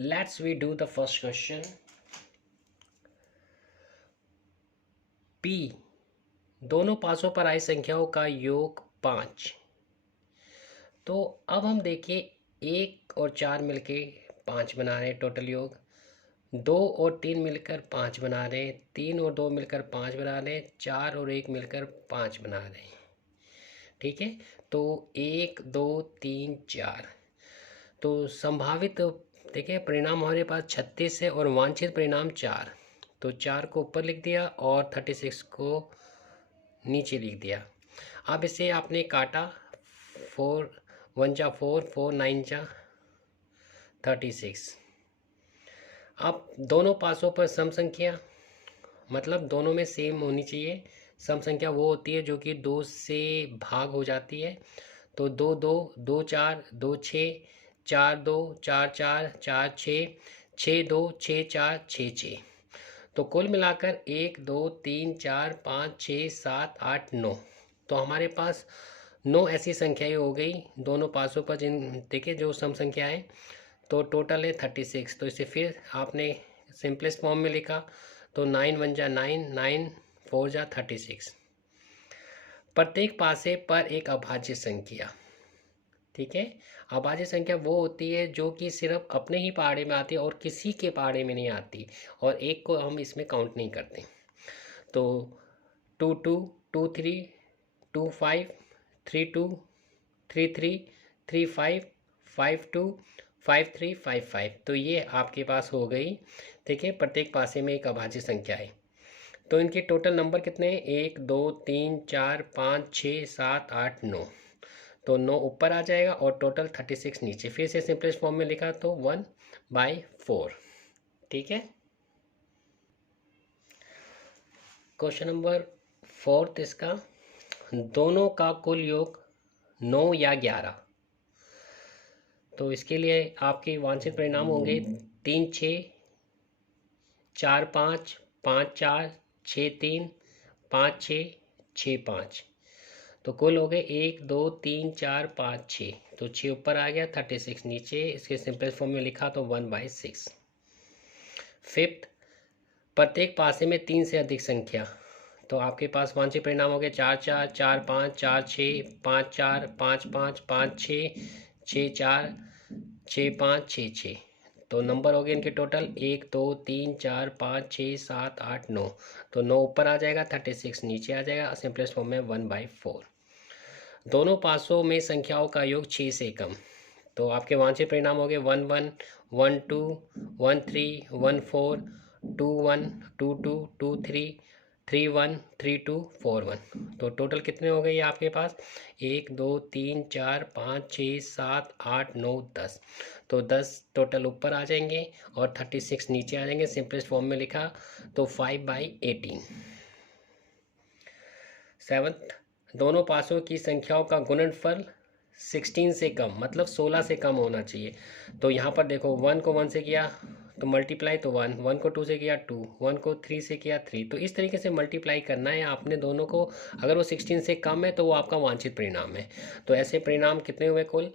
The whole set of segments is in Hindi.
Let's we do the first question. P दोनों पासों पर आई संख्याओं का योग 5। तो अब हम देखिए 1 और 4 मिलके 5 बना रहे हैं टोटल योग, 2 और 3 मिलकर 5 बना रहे हैं, 3 और 2 मिलकर 5 बना रहे हैं, 4 और 1 मिलकर 5 बना रहे हैं। ठीक है, तो 1 2 3 4। तो संभावित देखिए परिणाम हमारे पास 36 है और वांछित परिणाम 4। तो 4 को ऊपर लिख दिया और 36 को नीचे लिख दिया। अब इसे आपने काटा, 4 1 जा 4, 4 9 जा 36। अब दोनों पासों पर सम संख्या, मतलब दोनों में सेम होनी चाहिए। सम संख्या वो होती है जो कि 2 से भाग हो जाती है। तो 2 2 2 4 2 6 4 2 4 4 4 6 6 2 6 4 6 6। तो कुल मिलाकर 1 2 3 4 5 6 7 8 9। तो हमारे पास 9 ऐसी संख्याएं हो गई दोनों पासों पर, जिन देखिए जो सम संख्या है। तो टोटल है 36। तो इसे फिर आपने सिंपलेस्ट फॉर्म में लिखा, तो 9 1 जा 9, 9 4 जा 36। प्रत्येक पासे पर एक अभाज्य संख्या। ठीक है, अभाज्य संख्या वो होती है जो कि सिर्फ अपने ही पहाड़े में आती है और किसी के पहाड़े में नहीं आती, और एक को हम इसमें काउंट नहीं करते। तो 2 2 2 3 2 5 3 2 3 3 3 5 5 2 5 3 5 5। तो ये आपके पास हो गई। देखिए प्रत्येक पासे में एक अभाज्य संख्या है। तो इनके टोटल नंबर कितने हैं? 1 2 3 4 5 6 7 8 9। तो 9 ऊपर आ जाएगा और टोटल 36 नीचे। फिर से सिंपलेस्ट फॉर्म में लिखा तो 1/4। ठीक है, क्वेश्चन नंबर 4 इसका, दोनों का कुल योग 9 या 11। तो इसके लिए आपके वांछित परिणाम होंगे 3 6 4 5 5 4 6 3 5 6 6 5। तो कुल हो गए 1 2 3 4 5 6। तो 6 ऊपर आ गया, 36 नीचे। इसके सिंपल फॉर्म में लिखा तो 1/6। फिफ्थ, प्रत्येक पासे में 3 से अधिक संख्या। तो आपके पास वांछित परिणाम हो गए 4 4 4 5 4 6 5 4 5 5 5 6 6 4 6 5 6 6। तो नंबर हो गए इनके टोटल 1 2 3 4 5 6 7 8 9। तो 9 ऊपर आ जाएगा, 36 नीचे आ जाएगा। सिंपलेस्ट फॉर्म में 1/4। दोनों पासों में संख्याओं का योग 6 से कम। तो आपके वांछित परिणाम हो गए 1 1 1 2 1 3 1 4 2 1 2 2 2 3 3 1 3 2 4 1। तो टोटल कितने हो गए ये आपके पास? 1 2 3 4 5 6 7 8 9 10। तो 10 टोटल ऊपर आ जाएंगे और 36 नीचे आ जाएंगे। सिंपलेस्ट फॉर्म में लिखा तो 5/18। सेवन्थ, दोनों पासों की संख्याओं का गुणनफल 16 से कम, मतलब 16 से कम होना चाहिए। तो यहाँ पर देखो 1 को 1 से किया तो मल्टीप्लाई तो 1, 1 को 2 से किया 2, 1 को 3 से किया 3। तो इस तरीके से मल्टीप्लाई करना है आपने दोनों को। अगर वो 16 से कम है तो वो आपका वांछित परिणाम है। तो ऐसे परिणाम कितने हुए कुल?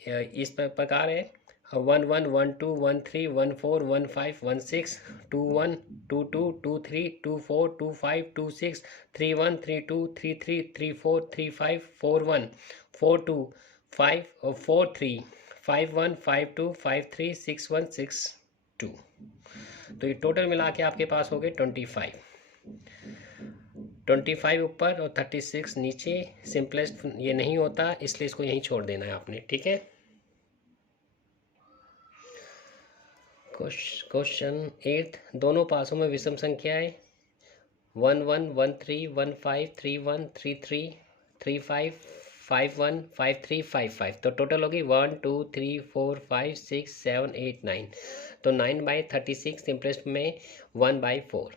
इस प्रकार है 1 1 1 2 1 3 1 4 1 5 1 6 2 1 2 2 2 3 2 4 2 5 2 6 3 1 3 2 3 3 3 4 3 5 4 1 4 2 5 और 4 3 5 1 5 2 5 3 6 1 6 2। तो ये टोटल मिला के आपके पास हो गए 25 ऊपर और 36 नीचे। सिंपलेस्ट ये नहीं होता, इसलिए इसको यहीं छोड़ देना है आपने। ठीक है, क्वेश्चन 8, दोनों पासों में विषम संख्याएं 1 1 1 3 1 5 3 1 3 3 3 5 5 1 5 3 5 5। तो टोटल होगी 1 2 3 4 5 6 7 8 9। तो 9/36 सिंपलेस्ट में 1/4।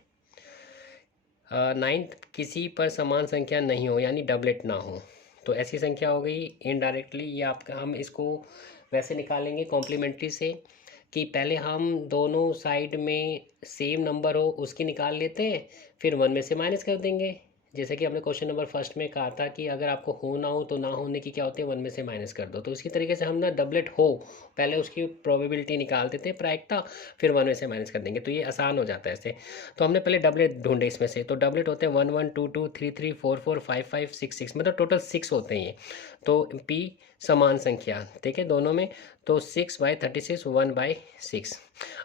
नाइन्थ, किसी पर समान संख्या नहीं हो, यानी डबलेट ना हो। तो ऐसी संख्या हो गई इनडायरेक्टली, ये आपका हम इसको वैसे निकालेंगे कॉम्प्लीमेंट्री से कि पहले हम दोनों साइड में सेम नंबर हो उसकी निकाल लेते हैं, फिर 1 में से माइनस कर देंगे। जैसे कि हमने क्वेश्चन नंबर फर्स्ट में कहा था कि अगर आपको हो ना हो तो ना होने की क्या होती है, 1 में से माइनस कर दो। तो इसी तरीके से हम ना डबलेट हो पहले उसकी प्रोबेबिलिटी निकाल देते हैं प्रायिकता, फिर 1 में से माइनस कर देंगे, तो ये आसान हो जाता है ऐसे। तो हमने पहले डबलेट ढूंढे इसमें से, तो डबलेट होते हैं 1 1 2 2 3 3 4 4 5 5 6 6, मतलब टोटल 6 होते हैं ये। तो पी समान संख्या, ठीक है दोनों में, तो 6/36 1/6।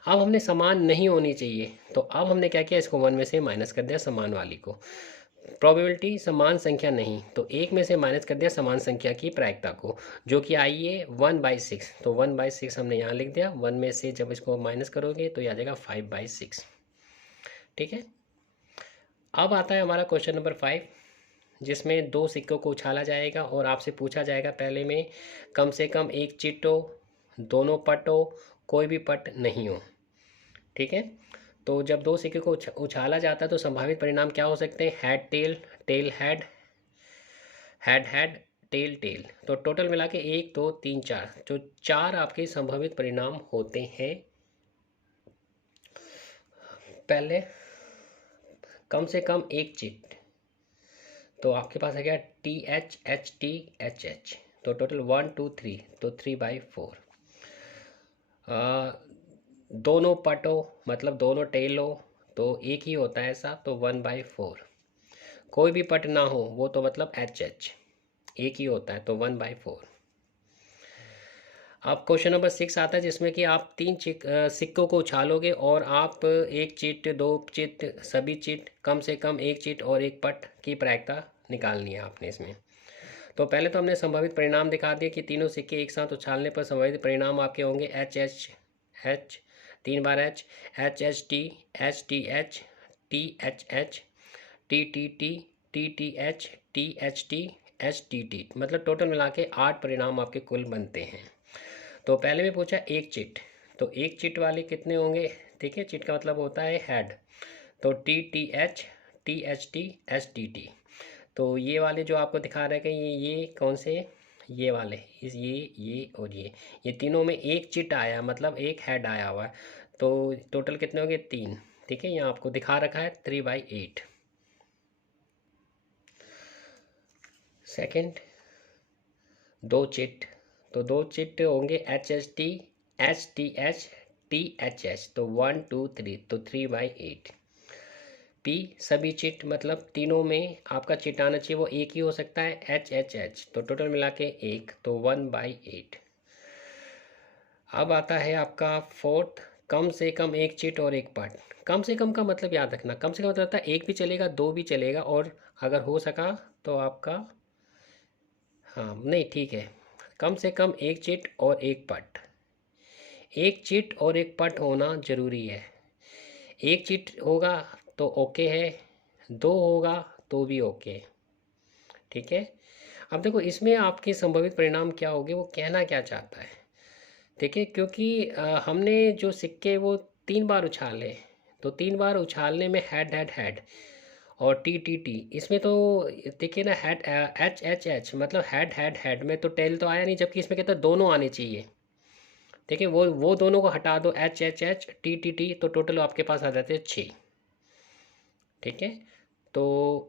अब हमने समान नहीं होनी चाहिए, तो अब हमने क्या किया, इसको 1 में से माइनस कर दिया समान वाली को। प्रोबेबिलिटी समान संख्या नहीं, तो 1 में से माइनस कर दिया समान संख्या की प्रायिकता को, जो कि आई है 1/6। तो 1/6 हमने यहाँ लिख दिया। 1 में से जब इसको माइनस करोगे तो ये आ जाएगा 5/6, ठीक है। अब आता है हमारा क्वेश्चन नंबर 5, जिसमें 2 सिक्कों को उछाला जाएगा और आपसे पूछा जाएगा पहले में कम से कम एक चिट हो, दोनों पट हो, कोई भी पट नहीं हो, ठीक है। तो जब 2 सिक्के को उछाला जाता है तो संभावित परिणाम क्या हो सकते हैं, head tail, tail head, head head, tail tail. तो टोटल मिला के 1 2 3 4, जो 4 आपके संभावित परिणाम होते हैं। पहले कम से कम एक चिट, तो आपके पास है क्या, TH HT HH, तो टोटल 1 2 3, तो 3/4। दोनों पटो मतलब दोनों टेलो, तो एक ही होता है ऐसा, तो 1/4। कोई भी पट ना हो वो तो मतलब HH एक ही होता है, तो 1/4। अब क्वेश्चन नंबर 6 आता है, जिसमें कि आप 3 सिक्कों को उछालोगे और आप एक चिट, 2 चिट, सभी चिट, कम से कम एक चिट और एक पट की प्रायिकता निकालनी है आपने इसमें। तो पहले तो हमने संभावित परिणाम दिखा दिए कि तीनों सिक्के एक साथ उछालने पर संभावित परिणाम आपके होंगे HH, 3 बार H, HHT, HTH, THH, TTT, TTH, THT, HTT, मतलब टोटल मिला के 8 परिणाम आपके कुल बनते हैं। तो पहले में पूछा एक चिट, तो एक चिट वाले कितने होंगे, ठीक है, चिट का मतलब होता है हेड, तो TTH, THT, HTT। तो ये वाले जो आपको दिखा रहे हैं कि ये कौन से, ये वाले, इस ये और ये तीनों में एक चिट आया, मतलब एक हेड आया हुआ है, तो टोटल कितने हो गए, 3, ठीक है। यहाँ आपको दिखा रखा है 3/8। सेकंड, 2 चिट, तो 2 चिट होंगे HHT, HTH, THH, तो 1 2 3, तो 3/8। P सभी चिट, मतलब तीनों में आपका चिट आना चाहिए वो एक ही हो सकता है, HHH, तो टोटल मिला के 1, तो 1/8। अब आता है आपका फोर्थ, कम से कम एक चिट और एक पट। कम से कम का मतलब याद रखना, कम से कम मतलब होता है एक भी चलेगा, 2 भी चलेगा, और अगर हो सका तो आपका, हाँ नहीं ठीक है, कम से कम एक चिट और एक पट। एक चिट और एक पट होना ज़रूरी है। एक चिट होगा तो ओके है, 2 होगा तो भी ओके, ठीक है। अब देखो इसमें आपके संभावित परिणाम क्या होंगे, वो कहना क्या चाहता है, ठीक है, क्योंकि हमने जो सिक्के वो 3 बार उछाले, तो 3 बार उछालने में हेड हेड हेड और TTT, इसमें तो देखिए ना, हेड HHH, मतलब हेड हेड हेड में तो टेल तो आया नहीं, जबकि इसमें कहता है दोनों आने चाहिए, देखिए वो दोनों को हटा दो, HHH TTT, तो टोटल आपके पास आ जाते हैं 6, ठीक है। तो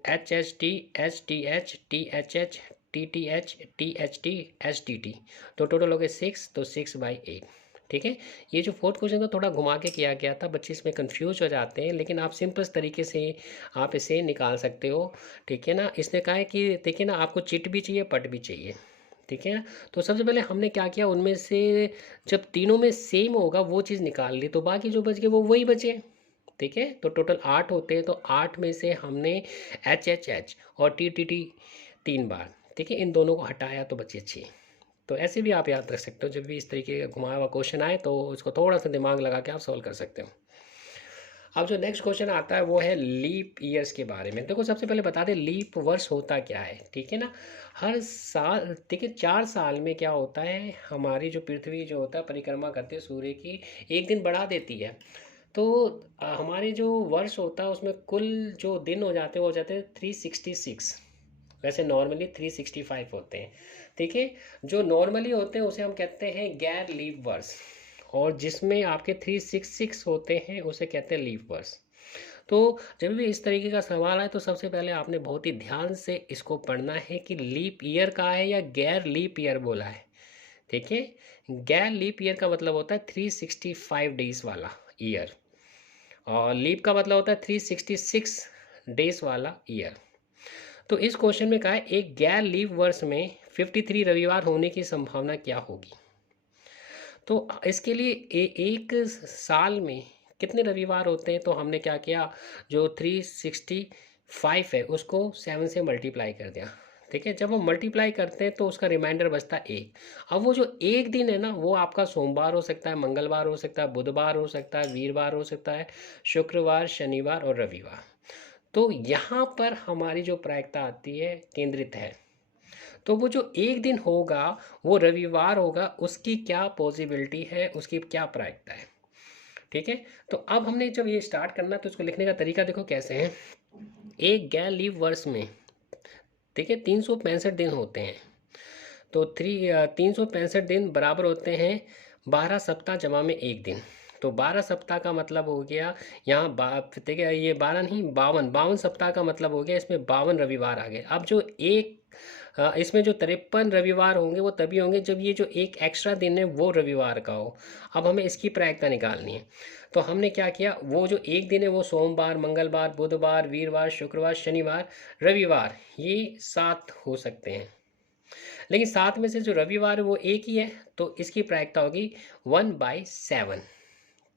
HHT HTH THH TTH THT HTT, तो टोटल हो गए 6, तो 6/8, ठीक है। ये जो फोर्थ क्वेश्चन था थोड़ा घुमा के किया गया था, बच्चे इसमें कंफ्यूज हो जाते हैं, लेकिन आप सिंपल तरीके से आप इसे निकाल सकते हो, ठीक है ना। इसने कहा है कि देखिए ना, आपको चिट भी चाहिए, पट भी चाहिए, ठीक है ना। तो सबसे पहले हमने क्या किया, उनमें से जब तीनों में सेम होगा वो चीज़ निकाल ली, तो बाकी जो बच गए वो वही बचे, ठीक है। तो टोटल 8 होते हैं, तो 8 में से हमने HHH और TTT 3 बार, ठीक है, इन दोनों को हटाया तो बचे 6। तो ऐसे भी आप याद रख सकते हो, जब भी इस तरीके का घुमाया हुआ क्वेश्चन आए तो उसको थोड़ा सा दिमाग लगा के आप सॉल्व कर सकते हो। अब जो नेक्स्ट क्वेश्चन आता है वो है लीप ईयर्स के बारे में। देखो सबसे पहले बता दें लीप वर्ष होता क्या है, ठीक है ना। हर साल, ठीक है, 4 साल में क्या होता है, हमारी जो पृथ्वी जो होता है परिक्रमा करते हैं सूर्य की, एक दिन बढ़ा देती है। तो हमारे जो वर्ष होता है उसमें कुल जो दिन हो जाते हैं वो हो जाते हैं 366, वैसे नॉर्मली 365 होते हैं, ठीक है। जो नॉर्मली होते हैं उसे हम कहते हैं गैर लीप वर्ष, और जिसमें आपके 366 होते हैं उसे कहते हैं लीप वर्ष। तो जब भी इस तरीके का सवाल आए तो सबसे पहले आपने बहुत ही ध्यान से इसको पढ़ना है कि लीप ईयर का है या गैर लीप ईयर बोला है। ठीक है, गैर लीप ईयर का मतलब होता है 365 डेज वाला ईयर, और लीप का मतलब होता है 366 डेज वाला ईयर। तो इस क्वेश्चन में कहा है एक गैर लीप वर्ष में 53 रविवार होने की संभावना क्या होगी। तो इसके लिए एक साल में कितने रविवार होते हैं, तो हमने क्या किया, जो 365 है उसको 7 से मल्टीप्लाई कर दिया। ठीक है, जब हम मल्टीप्लाई करते हैं तो उसका रिमाइंडर बचता है एक। अब वो जो एक दिन है ना, वो आपका सोमवार हो सकता है, मंगलवार हो सकता है, बुधवार हो सकता है, वीरवार हो सकता है, शुक्रवार, शनिवार और रविवार। तो यहाँ पर हमारी जो प्रायिकता आती है केंद्रित है, तो वो जो एक दिन होगा वो रविवार होगा, उसकी क्या पॉसिबिलिटी है, उसकी क्या प्रायिकता है। ठीक है, तो अब हमने जब ये स्टार्ट करना तो इसको लिखने का तरीका देखो कैसे है। एक गैर लीव वर्ष में, ठीक है, 365 दिन होते हैं। तो 365 दिन बराबर होते हैं 12 सप्ताह जमा में एक दिन। तो 12 सप्ताह का मतलब हो गया यहाँ ठीक है, ये 12 नहीं 52 सप्ताह का मतलब हो गया, इसमें 52 रविवार आ गए। अब जो एक इसमें जो 53 रविवार होंगे वो तभी होंगे जब ये जो एक एक्स्ट्रा दिन है वो रविवार का हो। अब हमें इसकी प्रायिकता निकालनी है। तो हमने क्या किया, वो जो एक दिन है वो सोमवार, मंगलवार, बुधवार, वीरवार, शुक्रवार, शनिवार, रविवार, ये 7 हो सकते हैं। लेकिन 7 में से जो रविवार है वो एक ही है, तो इसकी प्रायिकता होगी 1/7।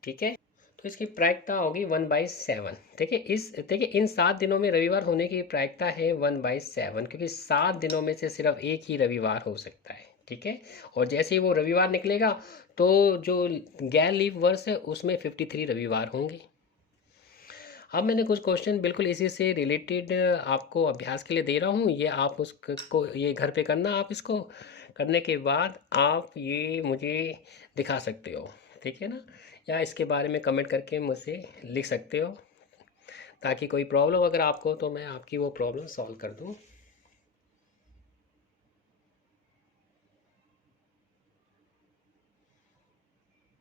ठीक है, तो इसकी प्रायिकता होगी 1/7। ठीक है, देखिए इन 7 दिनों में रविवार होने की प्रायिकता है 1/7, क्योंकि 7 दिनों में से सिर्फ एक ही रविवार हो सकता है। ठीक है, और जैसे ही वो रविवार निकलेगा तो जो गैर लीव वर्ष है उसमें 53 रविवार होंगे। अब मैंने कुछ क्वेश्चन बिल्कुल इसी से रिलेटेड आपको अभ्यास के लिए दे रहा हूँ, ये आप उसको ये घर पे करना। आप इसको करने के बाद आप ये मुझे दिखा सकते हो, ठीक है ना, या इसके बारे में कमेंट करके मुझसे लिख सकते हो, ताकि कोई प्रॉब्लम अगर आपको तो मैं आपकी वो प्रॉब्लम सॉल्व कर दूँ।